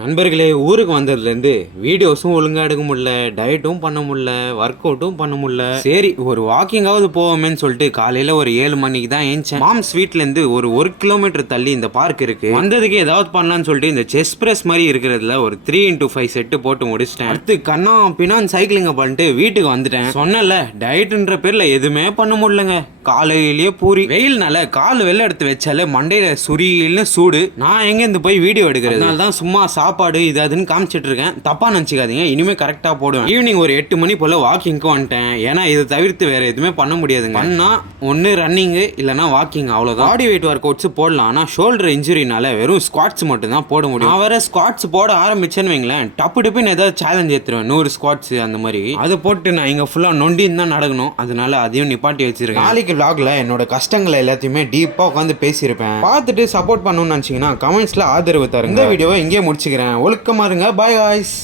நண்பர்களே, ஊருக்கு வந்ததுலேருந்து வீடியோஸும் ஒழுங்காக எடுக்க முடியல, டயட்டும் பண்ண முடியல, ஒர்க் அவுட்டும் பண்ண முடியல. சரி, ஒரு வாக்கிங்காவது போவோமேன்னு சொல்லிட்டு காலையில் ஒரு 7 மணிக்கு தான் ஏஞ்சேன். மாம்ஸ் வீட்டிலேருந்து ஒரு கிலோமீட்டர் தள்ளி இந்த பார்க் இருக்கு. வந்ததுக்கு ஏதாவது பண்ணலான்னு சொல்லிட்டு இந்த செஸ் பிரஸ் மாதிரி இருக்கிறதுல ஒரு 3x5 செட்டு போட்டு முடிச்சிட்டேன். அடுத்து கண்ணா பின்னான் சைக்கிளிங்க பண்ணிட்டு வீட்டுக்கு வந்துட்டேன். சொன்னல டயட்ன்ற பேர்ல எதுவுமே பண்ண முடியலங்க. காலையிலேயே பூரி, வெயில்னால கால் வெளில எடுத்து வச்சாலே மண்டையில சுரியில்னு சூடு. நான் எங்கேருந்து போய் வீடியோ எடுக்கிறது? அதனால தான் சும்மா சாப்பாடு இது அதுன்னு காமிச்சிட்டு இருக்கேன். தப்பா நினச்சிக்காதீங்க, இனிமே கரெக்டாக போடுவேன். ஈவினிங் ஒரு 8 மணி போல் வாக்கிங்க்கு வந்துட்டேன். ஏன்னா இதை தவிர்த்து வேற எதுவுமே பண்ண முடியாதுங்க. பண்ணா ஒன்று ரன்னிங்கு இல்லைனா வாக்கிங், அவ்வளோதான். பாடி வெயிட் ஒர்க் அவுட்ஸ் போடலாம். ஆனால் ஷோல்டர் இன்ஜுரினால வெறும் ஸ்குவாட்ஸ் மட்டும் தான் போட முடியும். நான் வேற ஸ்குவாட்ஸ் போட ஆரம்பிச்சேன்னு வைங்களேன், டப்புன்னு ஏதாவது சேலஞ்ச் ஏற்றுருவேன். 100 ஸ்குவாட்ஸ் அந்த மாதிரி. அது போட்டு நான் இங்கே ஃபுல்லாக நொண்டின்னு தான் நடக்கணும். அதனால அதையும் நிப்பாட்டி வச்சிருக்கேன். நாளைக்கு vlogல என்னோட கஷ்டங்களை எல்லாத்தையுமே டீப்பாக உட்காந்து பேசியிருப்பேன். பார்த்துட்டு சப்போர்ட் பண்ணணும்னு நினச்சிங்கன்னா கமெண்ட்ஸில் ஆதரவு தருங்க. இந்த வீடியோவை இங்கே முடிச்சுக்கிறேன். ஒழுக்கமா இருங்க. Bye guys.